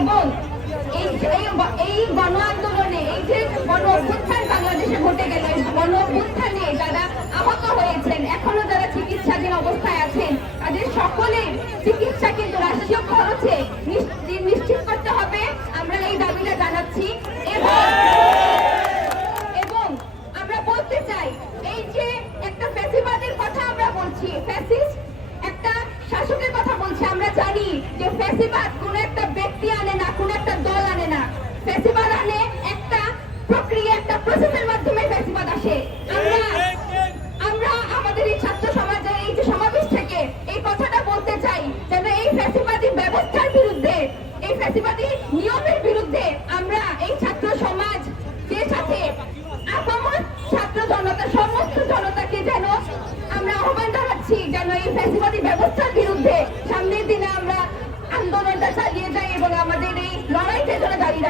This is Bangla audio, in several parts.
এবং এই গণ আন্দোলনে, এই যে গণ অভ্যুত্থান বাংলাদেশে ঘটে গেল গণ অভ্যুত্থানে যারা আহত হয়েছেন, এখনও যারা চিকিৎসাধীন অবস্থায় আছেন, তাদের সকলের চিকিৎসা কিন্তু রাষ্ট্রীয় খরচে নিশ্চিত করতে হবে। আমরা এই দাবিটা জানাচ্ছি। এবং আমরা বলতে চাই, এই যে একটা ফ্যাসিবাদের কথা আমরা বলছি, ফ্যাসিস্ট একটা শাসকের কথা বলছি, আমরা জানি যে ফ্যাসিবাদ কোন একটা ব্যক্তি আনে না, কোন একটা দল আনে না। ফ্যাসিবাদ আনে একটা প্রক্রিয়া, একটা প্রসেসের মাধ্যমে ফ্যাসিবাদ আসে। আমরা আমরা আমাদের এই ছাত্র সমাজের এই যে সমাবেশ থেকে এই কথাটা বলতে চাই, যেন এই ফ্যাসিবাদী ব্যবস্থার বিরুদ্ধে, এই ফ্যাসিবাদী নিয়মের বিরুদ্ধে আমরা এই ছাত্র সমাজ যে সাথে আপামর ছাত্র জনতা, সমস্ত জনতাকে যেন আমরা আহ্বান জানাচ্ছি, যেন এই ফ্যাসিবাদী ব্যবস্থার বিরুদ্ধে সামনের দিনে আমরা আন্দোলনটা চালিয়ে যাই এবং আমাদের এই লড়াইটা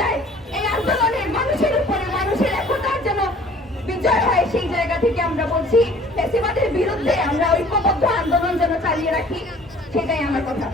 যায়। এই আন্দোলনের মানুষের উপরে মানুষের একতার যেন বিজয় হয় সেই জায়গা থেকে আমরা বলছি ফ্যাসিবাদের বিরুদ্ধে আমরা ঐক্যবদ্ধ আন্দোলন যেন চালিয়ে রাখি, সেটাই আমার কথা।